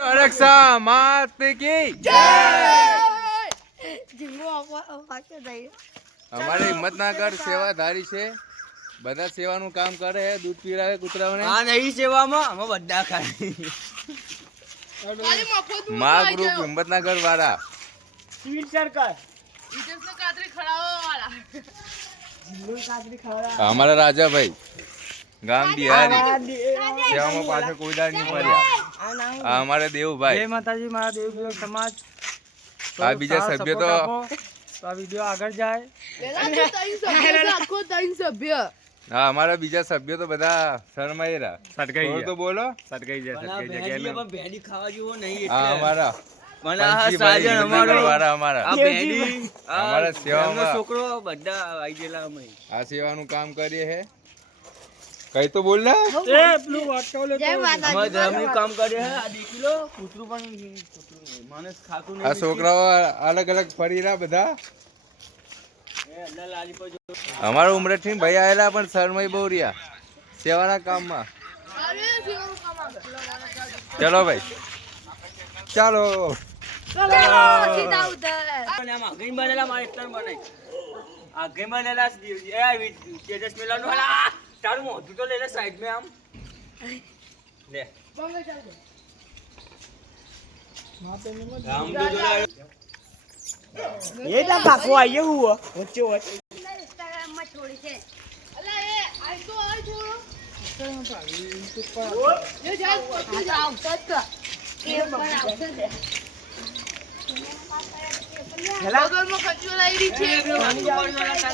रक्षा मात की हमारे हिम्मतनगर सेवाधारी છે બધા સેવાનું કામ કરે છે દૂધ પીરાવે કૂતરાઓને આ નહીં સેવામાં અમે બધા ખાઈ માં ગ્રુપ હિમ્મતનગર વાળા સિવિલ સર્કલ हमारा राजा भाई गाम बिहारी सेवा में पाछे कोई दार नहीं पर्या आ हमारे देव भाई જય માતાજી મારા દેવ સમાજ आ बीजा सभ्य तो આ વિડિયો આગળ જાય हाँ हमारा बीजा सभ्य तो बता शर्माएरा સટકાઈ तो बोलो સટકાઈ જાય પણ ભેડી ખાવા જેવો નહીં हाँ हमारा મને આ સાજન અમારો वाला हमारा આ ભેડી हमारा सेवा એમનો में છોકરો બધા આવી ગયેલા અમે आ सेवा नु काम करिए है कई तो बोल रहा એ પેલું વાટકાવ લેતો અમારા ધર્મનું કામ કરે છે આ દેખી લો કૂતરું પણ કૂતરું નહીં માણસ ખાતું आ નહીં छोकराओ अलग अलग फरी रहा बधा એ અલ્લા લાલી પર જો हमारा उम्र थी भाई आएला पण शर्माई बोरिया सेवाना काम में चलो भाई चलो અને આમાં ગઈ બનેલા મારે એટલા બનાવી આ ગઈ બનેલા એ તેજસ મેલાનું હાલા તારું મોઢું તો લઈ લે સાઈડ મે આમ લે રામ તો જોડા એ તા કાકો આયે હુઓ વચ્ચે વચ્ચે ઇન્સ્ટાગ્રામ માં છોડી છે અલા એ આઈ તો આઈ થોડો એ જાવ આવતો તો એ પણ આવતો છે હેલા બગલમાં કચરો લાવી છે